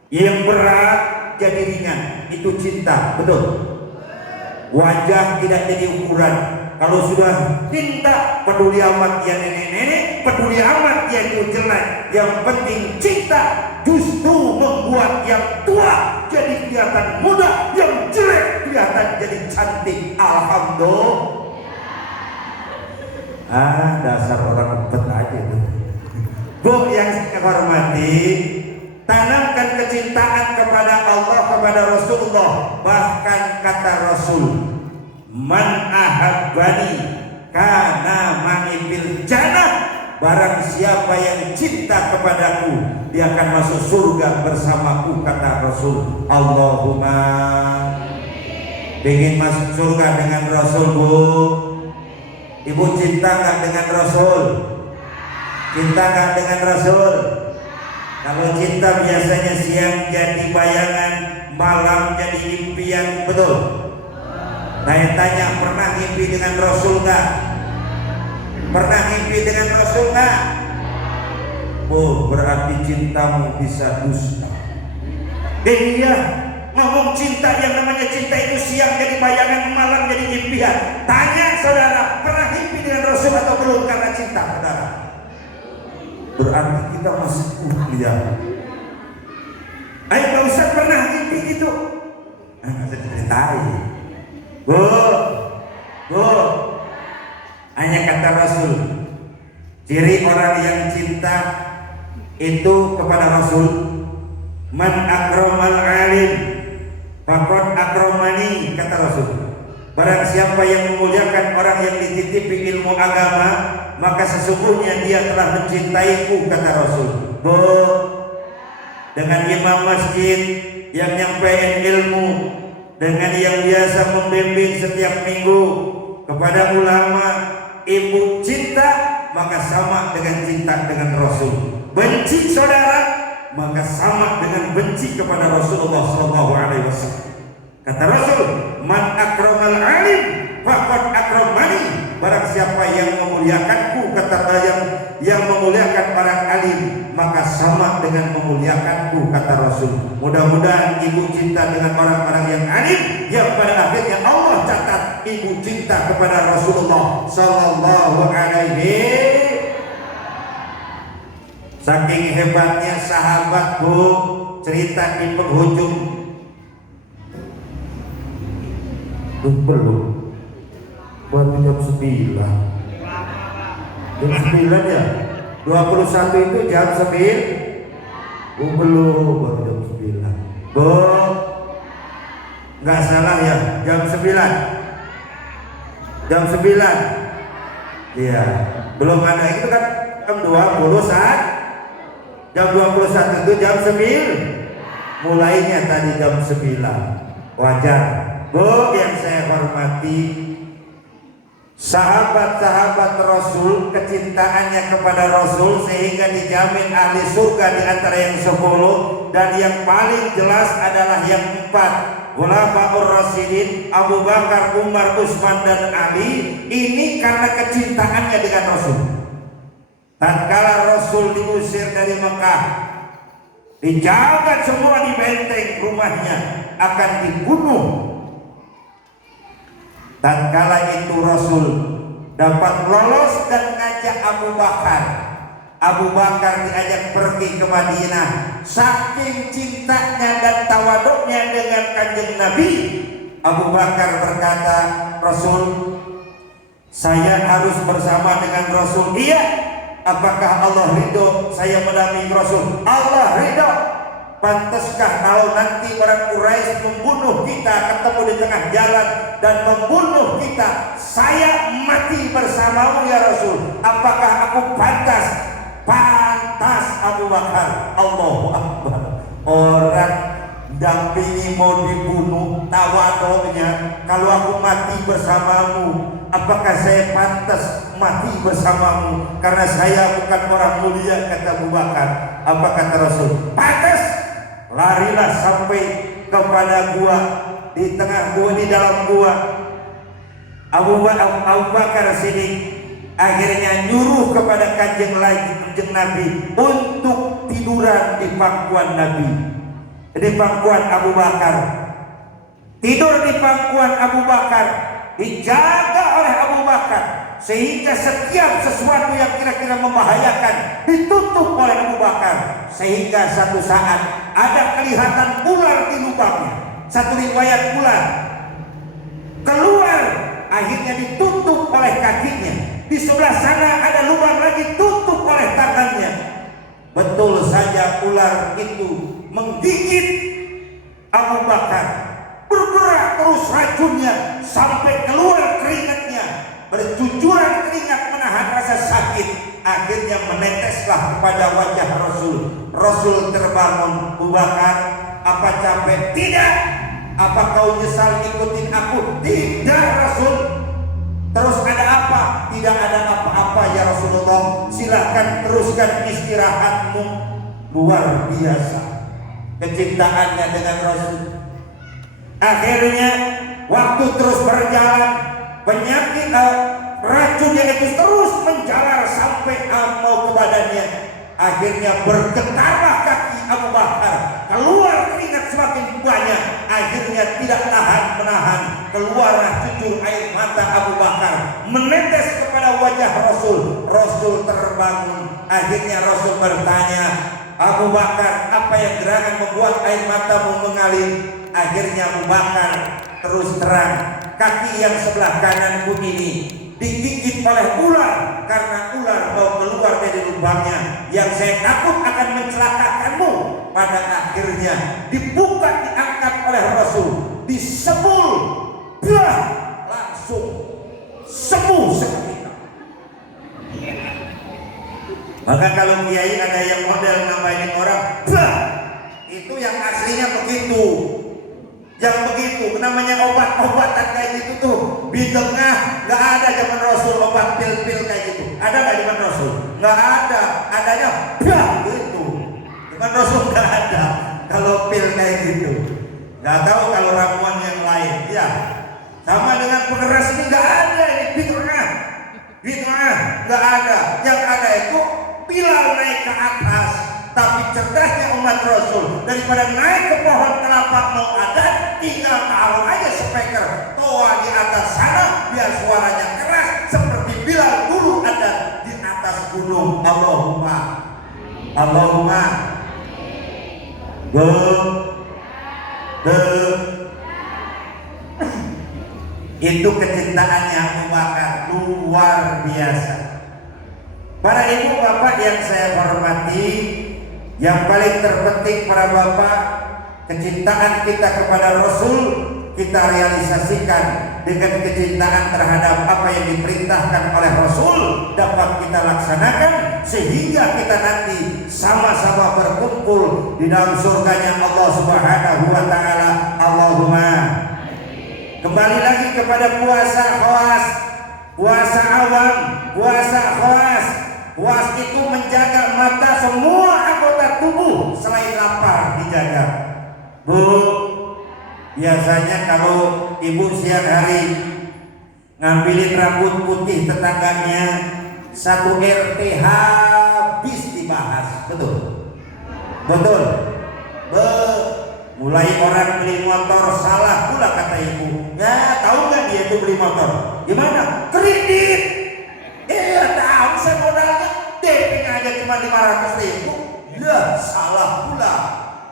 yang berat jadi ringan. Itu cinta, betul. Wajah tidak jadi ukuran. Kalau sudah cinta, peduli amat ya nenek-nenek, peduli amat ya itu jelek. Yang penting cinta justru membuat yang tua jadi kelihatan muda, yang jelek kelihatan jadi cantik. Alhamdulillah. Dasar orang empet aja tuh. Bu yang saya hormati, tanamkan kecintaan kepada Allah, kepada Rasulullah. Bahkan kata Rasul, man ahabbani kana ma'i fil jannah. Barang siapa yang cinta kepadaku, dia akan masuk surga bersamaku, kata Rasul. Allahumma. Ingin masuk surga dengan Rasul, Bu? Ibu cinta nggak dengan Rasul? Cinta nggak dengan Rasul? Kalau cinta biasanya siang jadi bayangan, malam jadi impian, betul? Saya tanya, pernah mimpi dengan Rasul nggak? Pernah mimpi dengan Rasul nggak? Oh, berarti cintamu bisa dusta. Iya, ngomong cinta, yang namanya cinta itu siang jadi bayangan, malam jadi impian. Tanya saudara, pernah mimpi dengan Rasul atau belum karena cinta saudara? Berarti kita masih kuliah. Ayo Pak Ustaz, pernah mimpi gitu? Saya ceritain. Bu, hanya kata Rasul, ciri orang yang cinta itu kepada Rasul, man akramal alim faqad akramani, kata Rasul. Barang siapa yang memuliakan orang yang dititipi ilmu agama, maka sesungguhnya dia telah mencintaiku, kata Rasul. Bu, dengan imam masjid yang nyampein ilmu, dengan yang biasa membimbing setiap minggu, kepada ulama, ibu cinta, maka sama dengan cinta dengan Rasul. Benci saudara, maka sama dengan benci kepada Rasulullah SAW. Kata Rasul, man akramal alim faqad akramani. Barang siapa yang memuliakanku, kata yang memuliakan orang alim, maka sama dengan memuliakanku, kata Rasul. Mudah-mudahan ibu cinta dengan orang-orang yang alim, yang pada akhirnya Allah catat ibu cinta kepada Rasulullah Sallallahu Alaihi. Saking hebatnya sahabat, Bu, cerita di penghujung. Belum. Buat jam 9. Jam 9 ya? 21 itu jam 9. Belum, baru jam 9. Bu, nggak salah ya, jam 9. Jam 9. Iya, belum ada itu kan jam 21. Jam 21 itu jam 9. Mulainya tadi jam 9. Wajar. Bu yang saya hormati, sahabat-sahabat Rasul, kecintaannya kepada Rasul sehingga dijamin ahli surga di antara yang 10, dan yang paling jelas adalah yang 4. Khulafaur Rasyidin, Abu Bakar, Umar, Utsman dan Ali, ini karena kecintaannya dengan Rasul. Tatkala Rasul diusir dari Mekah, dijaga semua di benteng rumahnya, akan dibunuh. Tatkala itu Rasul dapat lolos dan ngajak Abu Bakar. Abu Bakar diajak pergi ke Madinah. Saking cintanya dan tawaduknya dengan kanjeng Nabi, Abu Bakar berkata, Rasul, saya harus bersama dengan Rasul. Iya. Apakah Allah ridho saya mendampingi Rasul? Allah ridho. Pantaskah kalau nanti orang Quraisy membunuh kita, ketemu di tengah jalan dan membunuh kita, saya mati bersamamu ya Rasul? Apakah aku pantas? Pantas Abu Bakar. Allahu Akbar. Orang dampingi mau dibunuh, tawaduknya, kalau aku mati bersamamu, apakah saya pantas mati bersamamu? Karena saya bukan orang mulia, kata Abu Bakar. Apa kata Rasul? Pantas. Larilah sampai kepada gua. Di tengah gua, di dalam gua, Abu Bakar Siddiq akhirnya nyuruh kepada kanjeng Nabi untuk tiduran di pangkuan Nabi, di pangkuan Abu Bakar. Tidur di pangkuan Abu Bakar, dijaga oleh Abu Bakar, sehingga setiap sesuatu yang kira-kira membahayakan ditutup oleh Abu Bakar, sehingga satu saat ada kelihatan ular di lubangnya. Satu riwayat ular keluar, akhirnya ditutup oleh kakinya. Di sebelah sana ada lubang lagi, tutup oleh tangannya. Betul saja ular itu menggigit Abu Bakar. Bergerak terus racunnya sampai keluar keringatnya, bercucuran keringat menahan rasa sakit. Akhirnya meneteslah kepada wajah Rasul. Rasul terbangun. Abu Bakar, apa capek? Tidak. Apa kau nyesal ikutin aku? Tidak Rasul. Terus ada apa? Tidak ada apa-apa ya Rasulullah. Silahkan teruskan istirahatmu. Luar biasa kecintaannya dengan Rasul. Akhirnya waktu terus berjalan, penyakit racunnya itu terus menjalar sampai mau ke badannya. Akhirnya bergetarlah kaki Abu Bakar, keluar keringat semakin banyak. Akhirnya tidak tahan menahan, keluarlah cucur air mata Abu Bakar menetes kepada wajah Rasul. Rasul terbangun. Akhirnya Rasul bertanya, Abu Bakar, apa yang gerangan membuat air matamu mengalir? Akhirnya Abu Bakar terus terang, kaki yang sebelah kananku ini digigit oleh ular, karena ular mau keluar dari lubangnya yang saya takut akan mencelakakanmu. Pada akhirnya dibuka, diangkat oleh Rasul, disebul, belah, langsung sembuh seketika. Maka kalau kiai ada yang model nambahin orang, bah, itu yang aslinya begitu. Yang begitu namanya obat-obatan kayak gitu tuh di tengah nggak ada zaman Rasul. Obat pil-pil kayak gitu ada nggak zaman Rasul? Nggak ada. Adanya bah gitu. Zaman Rasul nggak ada kalau pil kayak gitu. Nggak tahu kalau ramuan yang lain. Ya sama dengan pengeras ini nggak ada. Ini bid'ah nggak ada. Yang ada itu Bilal naik ke atas. Tapi cerdasnya umat Rasul, daripada naik ke pohon kelapa mau ada, tinggal taruh aja speaker toa di atas sana biar suaranya keras seperti Bilal dulu ada di atas gunung. Allahumma itu kecintaannya Abu Bakar luar biasa. Para ibu bapak yang saya hormati, yang paling terpenting para bapak, kecintaan kita kepada Rasul kita realisasikan dengan kecintaan terhadap apa yang diperintahkan oleh Rasul dapat kita laksanakan, sehingga kita nanti sama-sama berkumpul di dalam surganya Allah Subhanahu wa taala. Allahumma. Kembali lagi kepada puasa khawas, puasa awam, puasa khawas. Puasa itu menjaga mata semua anggota tubuh selain lapar dijaga. Bu, Biasanya kalau ibu siang hari ngambilin rambut putih tetangganya, satu RT habis dibahas. Betul? Betul? Mulai orang beli motor salah pula kata ibu. Ya tahu nggak dia itu beli motor? Gimana? Kredit. Tahu saya modalnya DP aja cuma 500.000. Ya salah pula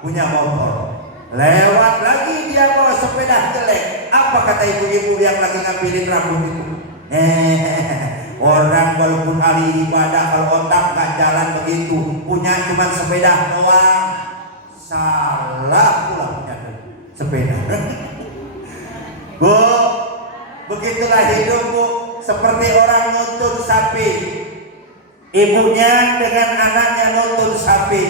punya motor. Lewat lagi dia bawa sepeda jelek. Apa kata ibu-ibu yang lagi ngambilin rambut itu? Orang walaupun ahli ibadah kalau otak gak jalan begitu, punya cuma sepeda doang. Salah pula punya sepeda. Bu, begitulah hidup bu, seperti orang nuntun sapi. Ibunya dengan anaknya nuntun sapi.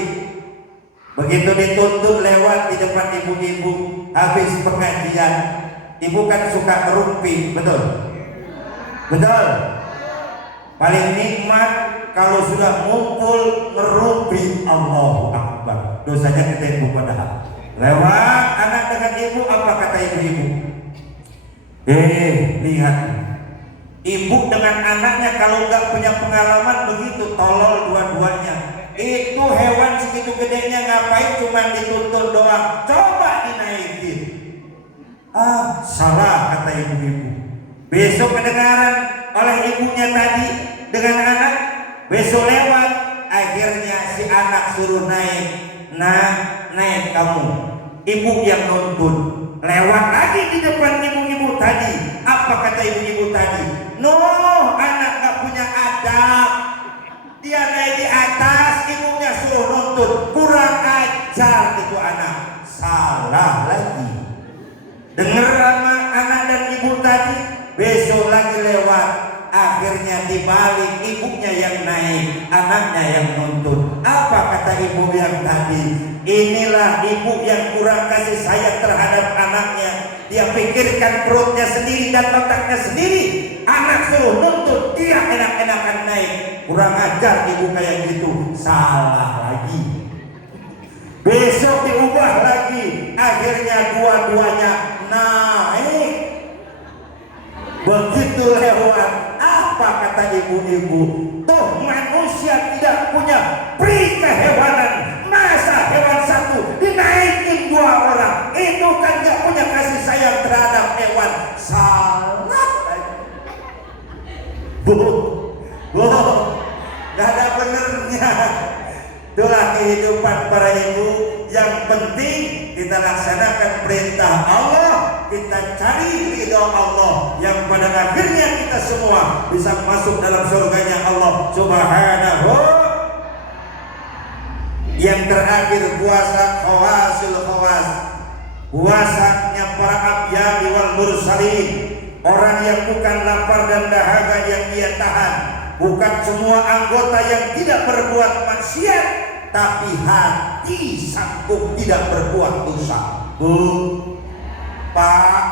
Begitu dituntun lewat di depan ibu-ibu, habis pengajian, ibu kan suka ngerumpi, betul? Betul? Paling nikmat kalau sudah ngumpul ngerumpi, Allahu Akbar. Dosanya kita ibu padahal. Lewat anak dengan ibu, apa kata ibu-ibu? Lihat, ibu dengan anaknya kalau nggak punya pengalaman begitu, tolol dua-duanya. Itu hewan segitu gedenya ngapain cuma dituntun doang, coba dinaikin. Salah kata ibu-ibu. Besok kedengaran oleh ibunya tadi dengan anak, besok lewat, akhirnya si anak suruh naik. Nah, naik kamu, ibu yang nuntun. Lewat lagi di depan ibu-ibu tadi, apa kata ibu-ibu tadi? No, anak gak punya adab. Dia naik di atas, ibunya suruh nuntut, kurang ajar itu anak. Salah lagi. Dengar sama anak dan ibu tadi, besok lagi lewat, akhirnya dibalik ibunya yang naik, anaknya yang nuntut. Apa kata ibu yang tadi? Inilah ibu yang kurang kasih sayang terhadap anaknya. Dia pikirkan perutnya sendiri dan otaknya sendiri. Anak suruh nuntut, dia enak-enakan naik. Kurang ajar ibu kayak gitu. Salah lagi. Besok diubah lagi, akhirnya dua-duanya naik. Begitu lewat, apa kata ibu-ibu? Toh manusia tidak punya pri kehewanan. Masa hewan satu dinaikin dua orang? Itu kan gak punya kasih sayang terhadap hewan. Salah lagi. Bu, gak ada benernya. Itulah kehidupan para ibu. Yang penting kita laksanakan perintah Allah, kita cari ridho Allah, yang pada akhirnya kita semua bisa masuk dalam surganya Allah Subhanahu. Yang terakhir puasa khawasul khawas, puasanya para anbiya wal mursalin, orang yang bukan lapar dan dahaga yang dia tahan, bukan semua anggota yang tidak berbuat maksiat, tapi hati sanggup tidak berbuat dosa. Bu, Pak,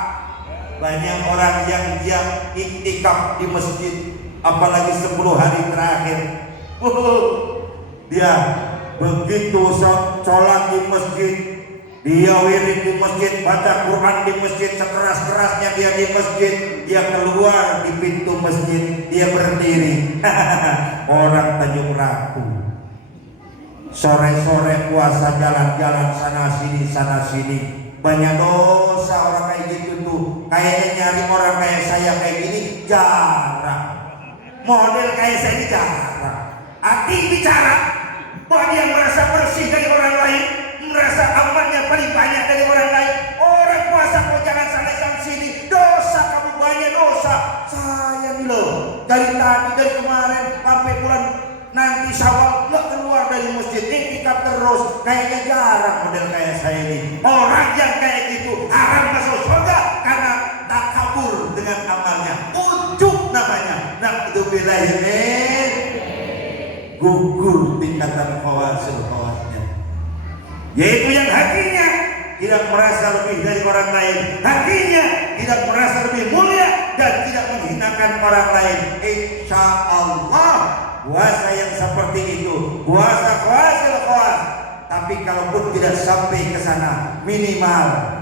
banyak orang yang dia iktikaf di masjid, apalagi 10 hari terakhir. Dia begitu sholat di masjid, dia wirid di masjid, baca Quran di masjid, sekeras-kerasnya dia di masjid, dia keluar di pintu masjid, dia berdiri. Orang Tanjung Ratu, sore-sore puasa jalan-jalan sana sini, banyak dosa orang kayak gitu tuh. Kayaknya nyari orang kayak saya kayak gini jarang, model kayak saya ini jarang. Hati bicara bahwa dia merasa bersih dari orang lain, merasa amannya paling banyak dari orang lain. Orang puasa kok jangan sampai sini, dosa kamu banyak dosa. Saya nih loh, dari tadi, dari kemarin sampai bulan nanti Syawal nggak keluar dari masjid, iktikaf terus. Kayaknya jarang model kayak saya ini. Orang yang kayak gitu haram masuk surga karena tak kabur dengan amalnya. Ujub namanya. Na'udzubillahi gugur tingkatan khawasul khawasnya, yaitu yang hatinya tidak merasa lebih dari orang lain, hatinya tidak merasa lebih mulia dan tidak menghinakan orang lain. Insya Allah puasa yang seperti itu puasa khawasul khawas. Tapi kalaupun tidak sampai ke sana, minimal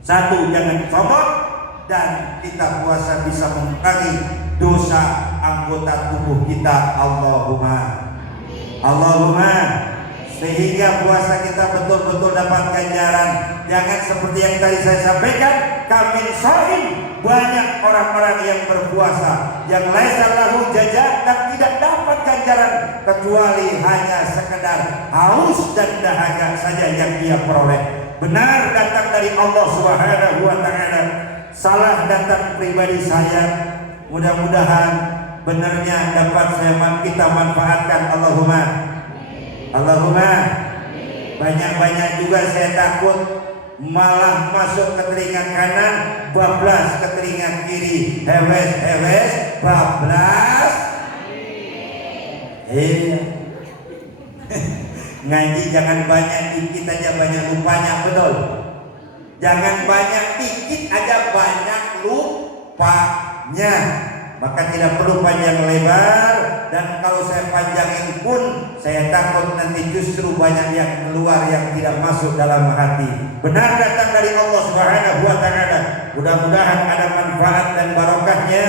Satu, jangan sombong, dan kita puasa bisa mengurangi dosa anggota tubuh kita. Allahumma, sehingga puasa kita betul-betul dapat ganjaran. Jangan seperti yang tadi saya sampaikan, kami shaim, banyak orang-orang yang berpuasa yang laisa lahu jazaa dan tidak dapat ganjaran kecuali hanya sekedar haus dan dahaga saja yang dia peroleh. Benar datang dari Allah Subhanahu wa taala, salah datang pribadi saya. Mudah-mudahan benarnya dapat kita manfaatkan. Allahumma. Banyak-banyak juga saya takut malah masuk ke telinga kanan, bablas ke telinga kiri, hewes, bablas. Ngaji jangan banyak dikit aja banyak lupanya, betul. Jangan banyak dikit aja banyak lupanya. Maka tidak perlu panjang lebar, dan kalau saya panjangin pun saya takut nanti justru banyak yang keluar yang tidak masuk dalam hati. Benar datang dari Allah Subhanahu wa taala. Mudah-mudahan ada manfaat dan barokahnya,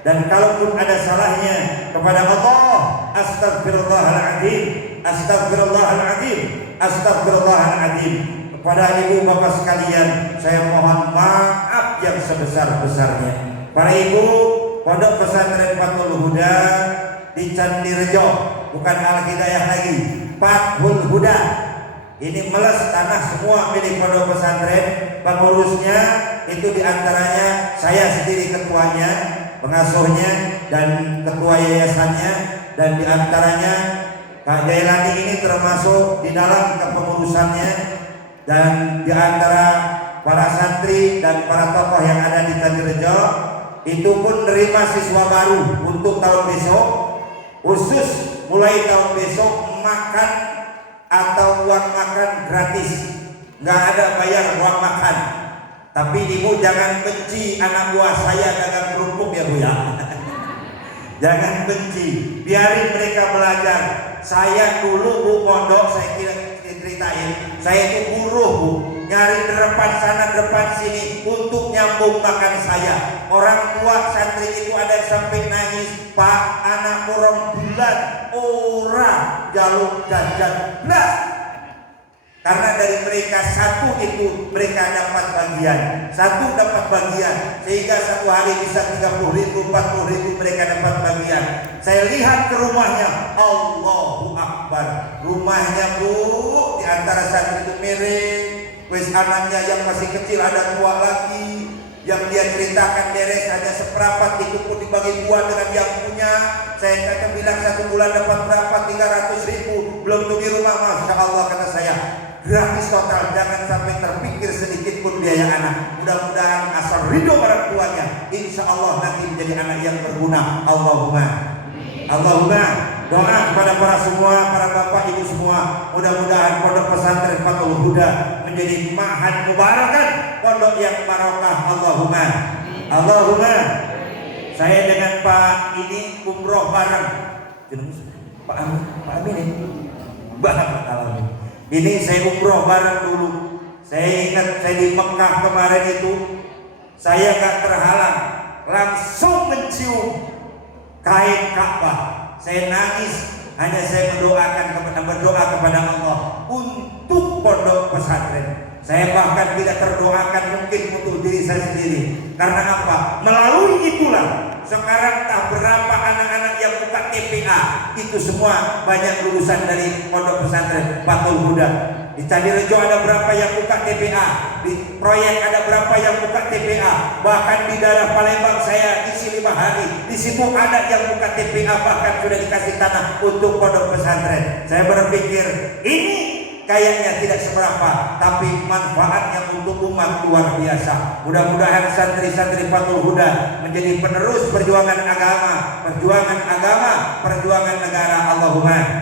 dan kalaupun ada salahnya kepada Allah, astagfirullahaladzim. Kepada ibu bapak sekalian, saya mohon maaf yang sebesar-besarnya. Para ibu, Pondok Pesantren Fathul Huda di Candirejo, bukan Al Hidayah lagi, Fathul Huda. Ini meles tanah semua milik Pondok Pesantren. Pengurusnya itu diantaranya saya sendiri ketuanya, pengasuhnya dan ketua yayasannya, dan diantaranya Kak Jailani ini termasuk di dalam kepengurusannya, dan diantara para santri dan para tokoh yang ada di Candirejo itu pun nerima siswa baru untuk tahun besok, khusus mulai tahun besok makan atau uang makan gratis, nggak ada bayar uang makan. Tapi ibu jangan benci anak buah saya dagang kerupuk ya bu ya. Jangan benci, biarin mereka belajar. Saya dulu bu pondok, saya ceritain, saya itu buruh bu, nyari depan sana depan sini untuk nyambung makan saya. Orang tua santri itu ada yang sampai nangis, Pak, anak orang bulan orang jaluk jajan belas. Karena dari mereka satu itu mereka dapat bagian, sehingga satu hari bisa 30.000, 40.000 mereka dapat bagian. Saya lihat ke rumahnya, Allahu Akbar, rumahnya bu, di antara santri itu miring. Wes anaknya yang masih kecil ada tua lagi, yang dia ceritakan beres hanya seperempat, itu pun dibagi dua dengan yang punya. Saya kata bilang 1 bulan dapat berapa, 300.000, belum tuh di rumah. Masya Allah kata saya, gratis total, jangan sampai terpikir sedikit pun biaya anak. Mudah-mudahan asal ridho orang tuanya, insya Allah nanti menjadi anak yang berguna. Allahumma. Doa kepada para semua, para bapak ibu semua, mudah-mudahan Pondok Pesantren Fathul Huda menjadi ma'had mubarakan, pondok yang barokah. Allahumma. Saya dengan Pak ini umroh bareng. Pak Amin ini Amin. Ini saya umroh bareng dulu. Saya ingat saya di Mekah kemarin itu, saya gak terhalang langsung mencium kain Ka'bah. Saya nangis, hanya saya berdoa kepada Allah untuk pondok pesantren. Saya bahkan tidak terdoakan mungkin untuk diri saya sendiri. Karena apa? Melalui itulah sekarang tak berapa anak-anak yang buka TPA itu semua banyak lulusan dari pondok pesantren Fathul Huda. Di Candirejo ada berapa yang buka TPA, di proyek ada berapa yang buka TPA, bahkan di daerah Palembang saya isi 5 hari, di situ ada yang buka TPA, bahkan sudah dikasih tanah untuk pondok pesantren. Saya berpikir ini kayaknya tidak seberapa, tapi manfaatnya untuk umat luar biasa. Mudah-mudahan santri-santri Fathul Huda menjadi penerus perjuangan agama, perjuangan negara. Allahumma.